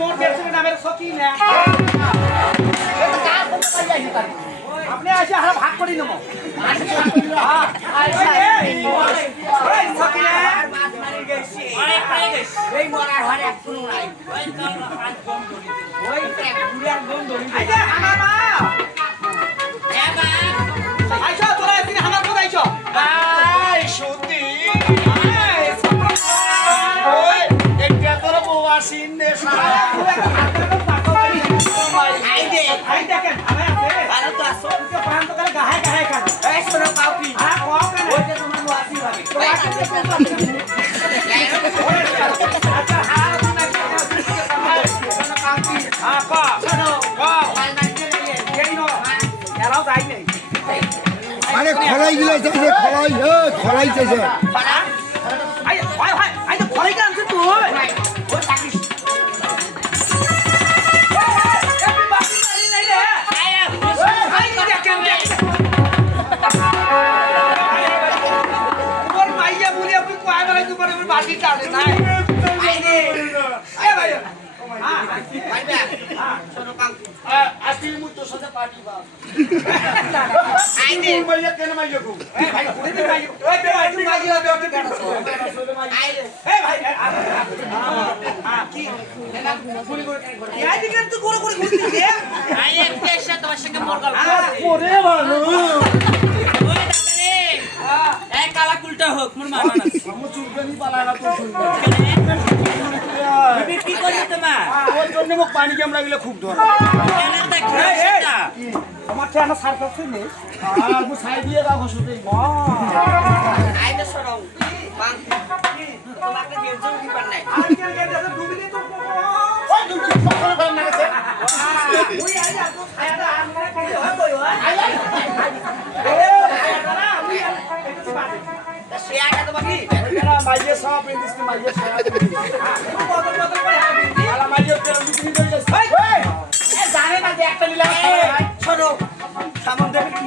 মোর বেরছলের নামের সকি না। আপনি আসে আমরা ভাগ করে নেব। আমার মরার আরে খলাই গিলা চাইছে খলাই হে খলাই চাইছে পাড়া ওই থাকিস। আয়া আই দে ভাইবা শোনো কাউকি আজকে মুই তোর সাথে পার্টি বা আই মাইয়া কেন মাইয়া গো আই দে আই এমপি এসে তোমার সঙ্গে মোর গল্প করছে। ভালো ওই দাদা রে এক কালা কুলটা হোক মোর মানা না আমার চুলকানি পালায় না তোর চুলকানি কি তোমার? ওর জন্য মোক পানি কেমন লাগলে খুব ধর? আমার দিয়ে দে সরং। বাং তোমাকে গেজং দিবার নাই? ওই তুমি কি করে করে না গেছে। সে আটা তোমাকে এরা মাইয়ে সব পিন্দিস মাইয়ে সব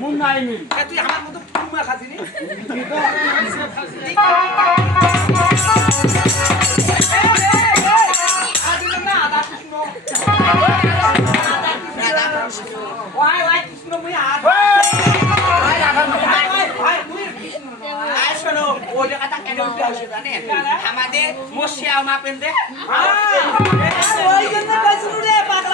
মুন নাই মিল তুই আমার মতো ওয়াই ওয়াই কৃষ্ণ মুই ওয়াই জানেন আমাদের মশিয়া আমা পেন দে ওই জন্য রে পাগলা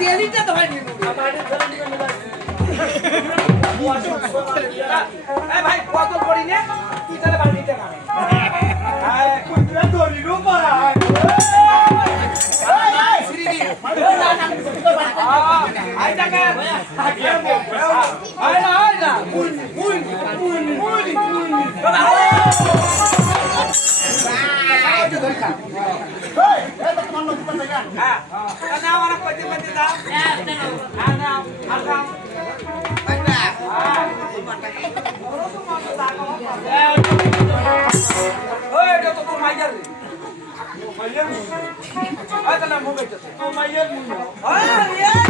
নিয়ে নিয়ে এই ভাই কত করি নে তুই তাহলে Mayer, Mayer, Mayer, Mayer, Mayer, Mayer, Mayer,